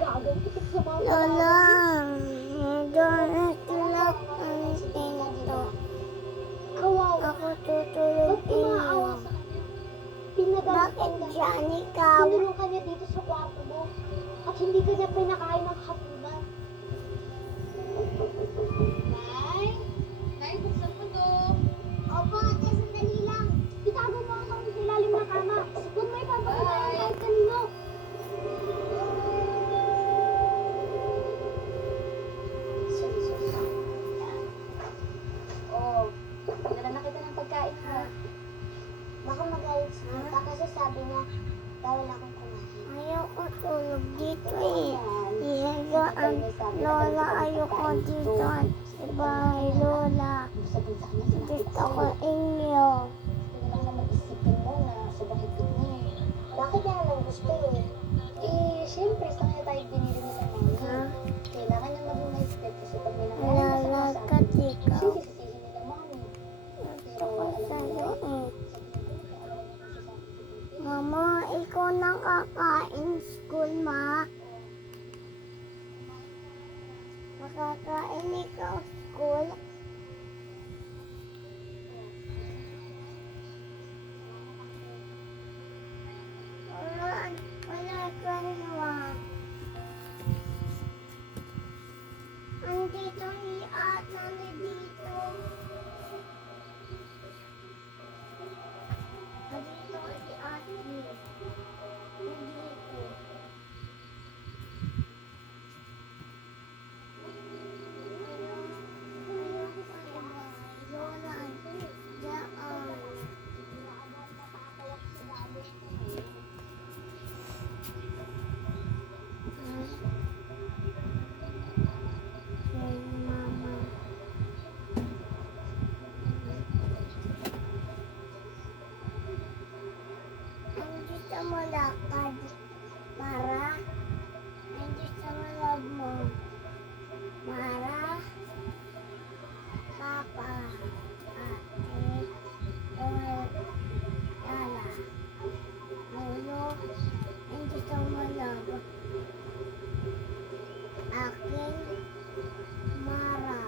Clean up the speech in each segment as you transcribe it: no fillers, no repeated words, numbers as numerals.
Lola, donut lang ang pinto. Ako tutulog inyo. Bakit dyan ikaw? Tinulong ka niya dito sa kwarto mo. At hindi ka niya pinakain ng hapunan. Nay? Nay, buksan mo to. Opo, ate, sandali lang. Itago mo ang kami sa ilalim ng kama. Huwag mo ipapakita kahit kanino. Oh, dala na kita ng pagkain mo. Baka magalit si tita kasi sabi niya, bawal akong kumain. Ayoko tulog dito eh. Iyagaan. Lola, ayoko dito. Bye, Lola. Gusto ko inyo. Hindi lang naman isipin mo na sobrang higpit na eh. Bakit niya naman gusto eh? Siyempre, sa kanya tayo binili ni sa mami. Ha? Kailangan niya maging mahigpit kasi pag may nangyari sa Lalagat ikaw. sisisihin nila mami. Gusto ko sa'yo eh. Mama, ikaw nakakain school, ma. Makakain ikaw school. Wala ka naman. Andito ni ate dito. Andito si ate. Andito. Lola, diyan. Hey, mama. Andito mo lakad. Mara. Andito mo love mo. Mara. Papa. Ate. Lala. Lolo. Andito mo love. Aking Mara.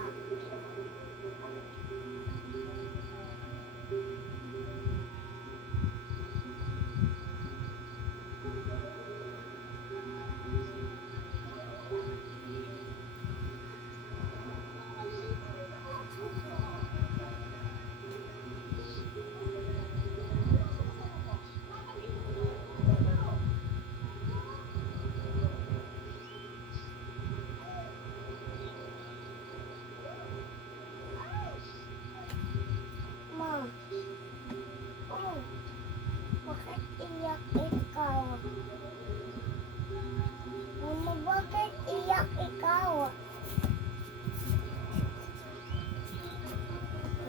Ma. Oh. Bakit iyak ikaw? Mama, bakit iyak ikaw?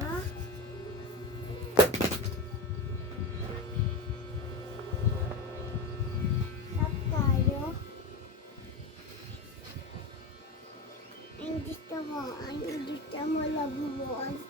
Ha? Saan tayo? Hindi mo labubuan.